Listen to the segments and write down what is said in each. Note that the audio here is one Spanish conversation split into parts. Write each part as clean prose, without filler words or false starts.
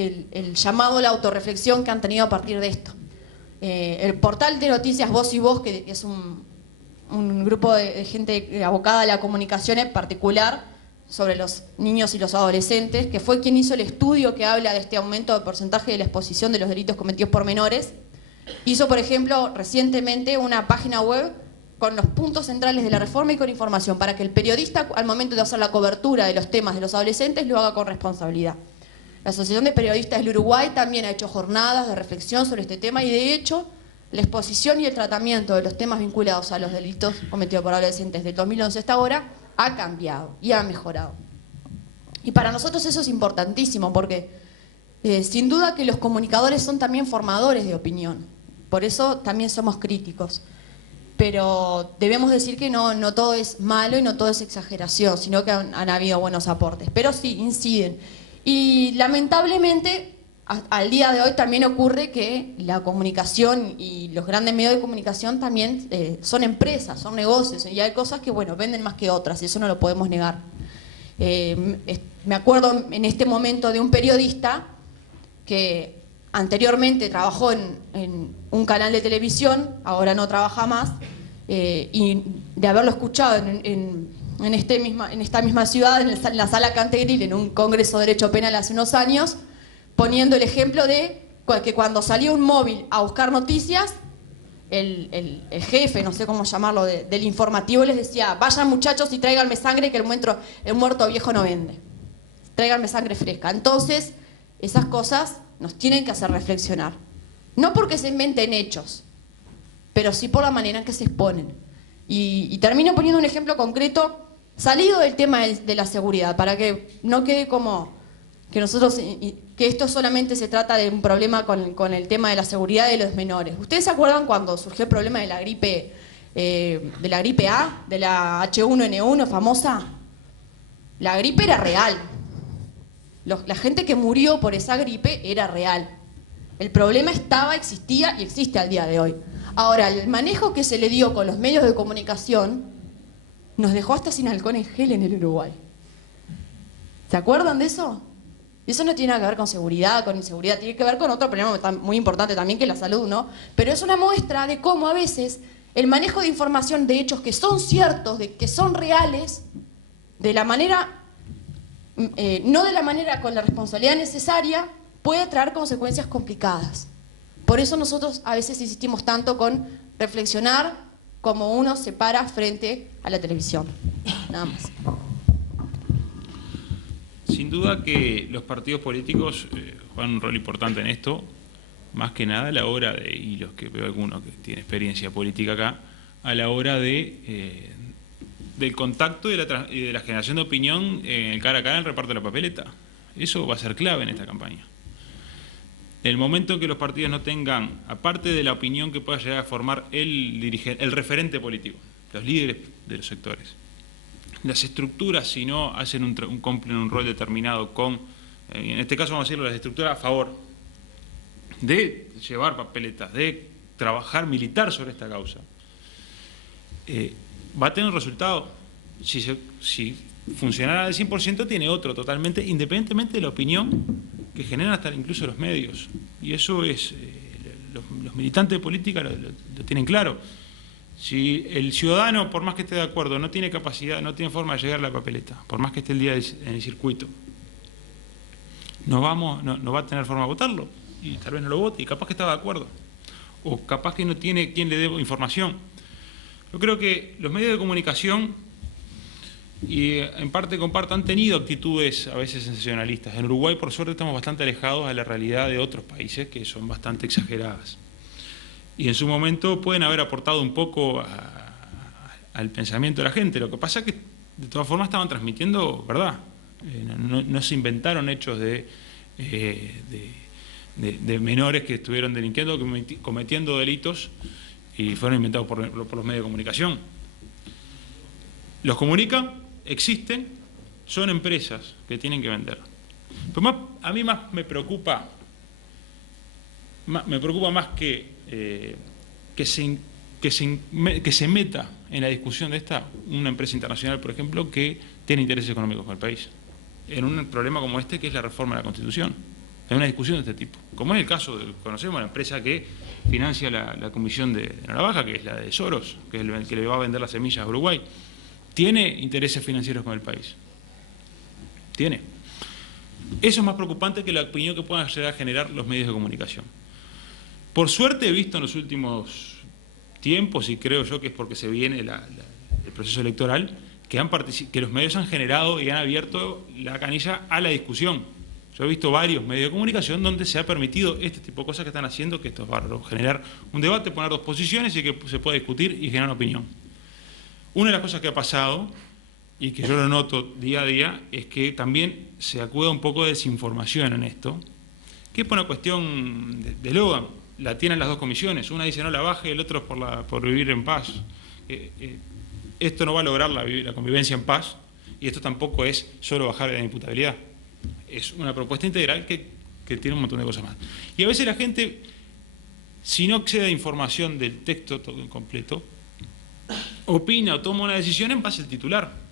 el llamado a la autorreflexión que han tenido a partir de esto. El portal de noticias Voz y Voz, que es un grupo de gente abocada a la comunicación en particular sobre los niños y los adolescentes, que fue quien hizo el estudio que habla de este aumento de porcentaje de la exposición de los delitos cometidos por menores, hizo, por ejemplo, recientemente una página web con los puntos centrales de la reforma y con información para que el periodista, al momento de hacer la cobertura de los temas de los adolescentes, lo haga con responsabilidad. La Asociación de Periodistas del Uruguay también ha hecho jornadas de reflexión sobre este tema y, de hecho, la exposición y el tratamiento de los temas vinculados a los delitos cometidos por adolescentes del 2011 hasta ahora ha cambiado y ha mejorado. Y para nosotros eso es importantísimo porque sin duda que los comunicadores son también formadores de opinión. Por eso también somos críticos. Pero debemos decir que no todo es malo y no todo es exageración, sino que han habido buenos aportes. Pero sí, inciden. Y lamentablemente, al día de hoy también ocurre que la comunicación y los grandes medios de comunicación también son empresas, son negocios, y hay cosas que, bueno, venden más que otras, y eso no lo podemos negar. Me acuerdo en este momento de un periodista que anteriormente trabajó en un canal de televisión, ahora no trabaja más, y de haberlo escuchado en esta misma ciudad, en la sala Cantegril, en un congreso de Derecho Penal hace unos años, poniendo el ejemplo de que cuando salía un móvil a buscar noticias, el jefe, no sé cómo llamarlo, del informativo les decía: vayan muchachos y tráiganme sangre, que el muerto viejo no vende. Tráiganme sangre fresca. Entonces, esas cosas nos tienen que hacer reflexionar. No porque se inventen hechos, pero sí por la manera en que se exponen. Y termino poniendo un ejemplo concreto, salido del tema de la seguridad, para que no quede como que que esto solamente se trata de un problema con el tema de la seguridad de los menores. ¿Ustedes se acuerdan cuando surgió el problema de la gripe A, de la H1N1 famosa? La gripe era real. La gente que murió por esa gripe era real. El problema existía y existe al día de hoy. Ahora, el manejo que se le dio con los medios de comunicación nos dejó hasta sin alcohol en gel en el Uruguay. ¿Se acuerdan de eso? Eso no tiene nada que ver con seguridad, con inseguridad, tiene que ver con otro problema muy importante también, que es la salud, ¿no? Pero es una muestra de cómo a veces el manejo de información de hechos que son ciertos, que son reales, de la manera, no de la manera con la responsabilidad necesaria, puede traer consecuencias complicadas. Por eso nosotros a veces insistimos tanto con reflexionar como uno se para frente a la televisión. Nada más. Sin duda que los partidos políticos juegan un rol importante en esto, más que nada a la hora de, y los que veo algunos que tienen experiencia política acá, a la hora de del contacto y de la generación de opinión cara a cara en el reparto de la papeleta. Eso va a ser clave en esta campaña. En el momento en que los partidos no tengan, aparte de la opinión que pueda llegar a formar el referente político, los líderes de los sectores, las estructuras, si no hacen cumplen un rol determinado con, en este caso vamos a decirlo, las estructuras a favor de llevar papeletas, de trabajar, militar sobre esta causa, va a tener un resultado. Si funcionara al 100%, tiene otro totalmente, independientemente de la opinión que generan hasta incluso los medios. Y eso es, los militantes de política lo tienen claro. Si el ciudadano, por más que esté de acuerdo, no tiene capacidad, no tiene forma de llegar a la papeleta, por más que esté el día en el circuito, no va a tener forma de votarlo, y tal vez no lo vote, y capaz que está de acuerdo, o capaz que no tiene quien le dé información. Yo creo que los medios de comunicación, y en parte comparto, han tenido actitudes a veces sensacionalistas. En Uruguay, por suerte, estamos bastante alejados de la realidad de otros países que son bastante exageradas. Y en su momento pueden haber aportado un poco al pensamiento de la gente. Lo que pasa es que de todas formas estaban transmitiendo verdad. No se inventaron hechos de menores que estuvieron delinquiendo, cometiendo delitos y fueron inventados por los medios de comunicación. Los comunican, existen, son empresas que tienen que vender. Pero a mí más me preocupa más que se meta en la discusión de una empresa internacional, por ejemplo, que tiene intereses económicos con el país, en un problema como este, que es la reforma de la Constitución. en una discusión de este tipo. Como en el caso, conocemos la empresa que financia la Comisión de Navaja, que es la de Soros, que es el que le va a vender las semillas a Uruguay. Tiene intereses financieros con el país. Tiene. Eso es más preocupante que la opinión que puedan llegar a generar los medios de comunicación. Por suerte he visto en los últimos tiempos, y creo yo que es porque se viene el proceso electoral, que los medios han generado y han abierto la canilla a la discusión. Yo he visto varios medios de comunicación donde se ha permitido este tipo de cosas que están haciendo, que esto es bárbaro, generar un debate, poner dos posiciones y que se pueda discutir y generar opinión. Una de las cosas que ha pasado, y que yo lo noto día a día, es que también se acuda un poco de desinformación en esto, que es por una cuestión de eslogan. La tienen las dos comisiones, una dice no la baje, el otro es por vivir en paz. Esto no va a lograr la convivencia en paz, y esto tampoco es solo bajar la imputabilidad. Es una propuesta integral que tiene un montón de cosas más. Y a veces la gente, si no accede a información del texto todo en completo, opina o toma una decisión en base al titular.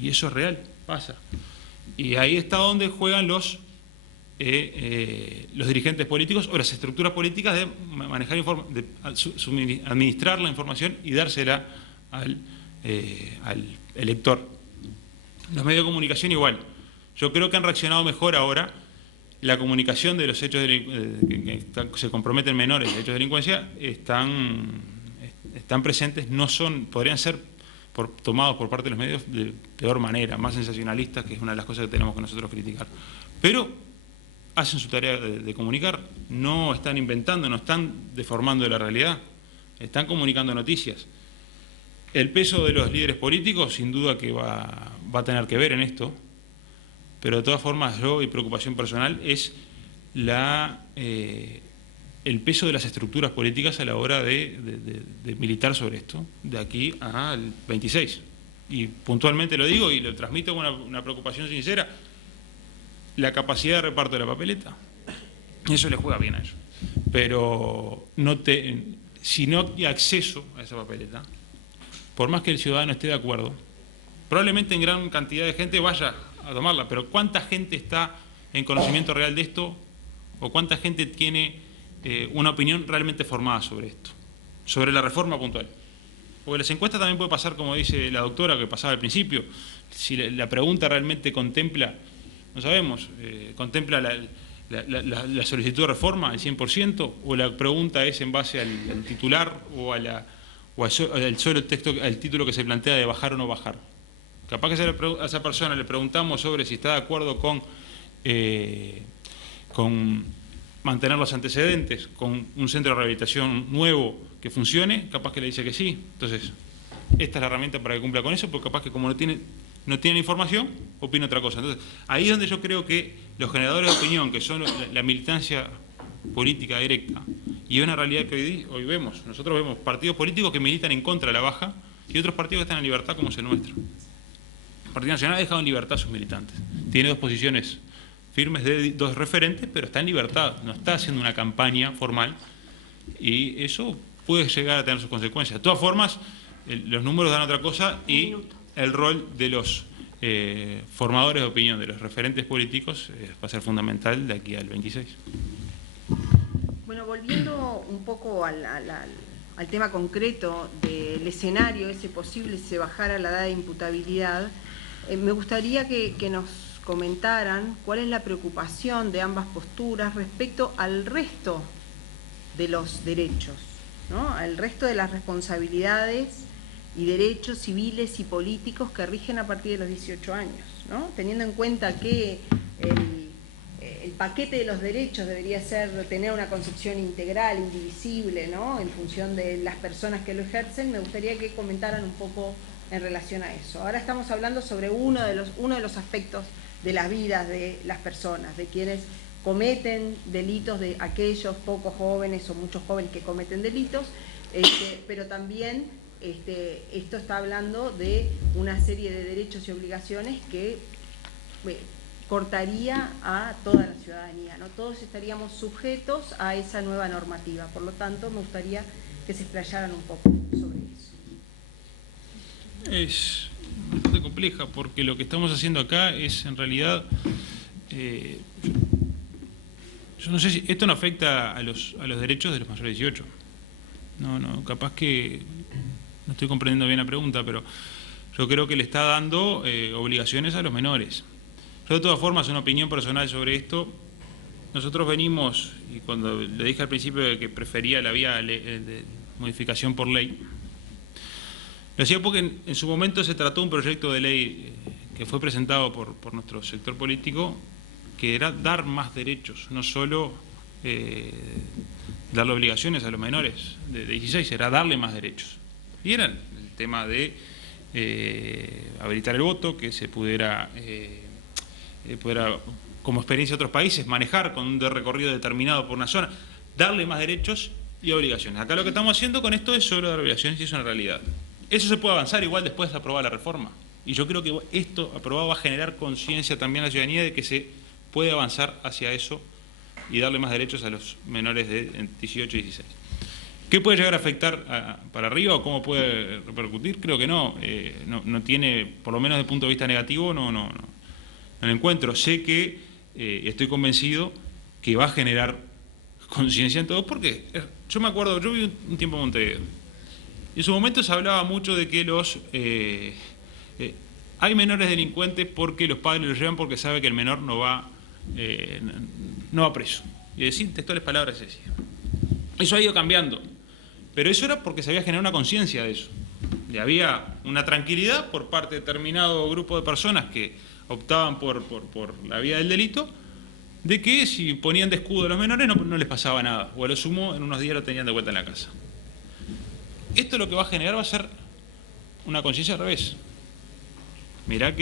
Y eso es real, pasa. Y ahí está donde juegan los dirigentes políticos o las estructuras políticas de manejar administrar la información y dársela al elector. Los medios de comunicación igual. Yo creo que han reaccionado mejor ahora. La comunicación de los hechos que se comprometen menores de hechos de delincuencia están presentes, podrían ser tomados por parte de los medios de peor manera, más sensacionalistas, que es una de las cosas que tenemos que nosotros criticar. Pero hacen su tarea de comunicar, no están inventando, no están deformando la realidad, están comunicando noticias. El peso de los líderes políticos sin duda que va a tener que ver en esto, pero de todas formas mi preocupación personal es el peso de las estructuras políticas a la hora de militar sobre esto, de aquí al 26. Y puntualmente lo digo y lo transmito con una preocupación sincera, la capacidad de reparto de la papeleta, eso le juega bien a ellos. Pero si no hay acceso a esa papeleta, por más que el ciudadano esté de acuerdo, probablemente en gran cantidad de gente vaya a tomarla, pero ¿cuánta gente está en conocimiento real de esto? ¿O cuánta gente tiene una opinión realmente formada sobre esto? Sobre la reforma puntual. Porque las encuestas también puede pasar, como dice la doctora que pasaba al principio, si la pregunta realmente contempla, no sabemos, contempla la solicitud de reforma al 100%, o la pregunta es en base al titular o al solo texto, al título que se plantea de bajar o no bajar. Capaz que a esa persona le preguntamos sobre si está de acuerdo con mantener los antecedentes, con un centro de rehabilitación nuevo que funcione, capaz que le dice que sí. Entonces, esta es la herramienta para que cumpla con eso, porque capaz que como no tiene información, opina otra cosa. Entonces, ahí es donde yo creo que los generadores de opinión, que son la militancia política directa, y es una realidad que hoy vemos. Nosotros vemos partidos políticos que militan en contra de la baja y otros partidos que están en libertad, como es el nuestro. El Partido Nacional ha dejado en libertad a sus militantes. Tiene dos posiciones firmes de dos referentes, pero está en libertad, no está haciendo una campaña formal, y eso puede llegar a tener sus consecuencias. De todas formas, los números dan otra cosa, y el rol de los formadores de opinión, de los referentes políticos, va a ser fundamental de aquí al 26. Bueno, volviendo un poco al tema concreto del escenario, ese posible se bajara la edad de imputabilidad, me gustaría que nos comentaran cuál es la preocupación de ambas posturas respecto al resto de los derechos, ¿no? Al resto de las responsabilidades y derechos civiles y políticos que rigen a partir de los 18 años, ¿no? Teniendo en cuenta que el paquete de los derechos debería tener una concepción integral, indivisible, ¿no? En función de las personas que lo ejercen, me gustaría que comentaran un poco en relación a eso. Ahora estamos hablando sobre uno de los aspectos de las vidas de las personas, de quienes cometen delitos, de aquellos pocos jóvenes o muchos jóvenes que cometen delitos, pero también esto está hablando de una serie de derechos y obligaciones que cortaría a toda la ciudadanía, ¿no? Todos estaríamos sujetos a esa nueva normativa, por lo tanto me gustaría que se explayaran un poco sobre eso. Es bastante compleja, porque lo que estamos haciendo acá es en realidad Yo no sé si esto no afecta a los derechos de los mayores de 18. No, capaz que no estoy comprendiendo bien la pregunta, pero yo creo que le está dando obligaciones a los menores. Yo de todas formas, una opinión personal sobre esto, nosotros venimos, y cuando le dije al principio que prefería la vía de modificación por ley, lo hacía porque en su momento se trató un proyecto de ley que fue presentado por nuestro sector político, que era dar más derechos, no solo darle obligaciones a los menores de 16, era darle más derechos. Y era el tema de habilitar el voto, que se pudiera, como experiencia de otros países, manejar con un recorrido determinado por una zona, darle más derechos y obligaciones. Acá lo que estamos haciendo con esto es solo dar obligaciones y es una realidad. Eso se puede avanzar igual después de aprobar la reforma. Y yo creo que esto aprobado va a generar conciencia también a la ciudadanía de que se puede avanzar hacia eso y darle más derechos a los menores de 18 y 16. ¿Qué puede llegar a afectar para arriba o cómo puede repercutir? Creo que no. No tiene, por lo menos desde el punto de vista negativo, no lo encuentro. Sé que, estoy convencido que va a generar conciencia en todos, porque yo me acuerdo, yo viví un tiempo en Montevideo, y en su momento se hablaba mucho de que hay menores delincuentes porque los padres los llevan porque sabe que el menor no va preso. Y decir textuales palabras se decía. Eso ha ido cambiando, pero eso era porque se había generado una conciencia de eso. Y había una tranquilidad por parte de determinado grupo de personas que optaban por la vía del delito, de que si ponían de escudo a los menores no les pasaba nada, o a lo sumo en unos días lo tenían de vuelta en la casa. Esto lo que va a generar va a ser una conciencia al revés. Mirá que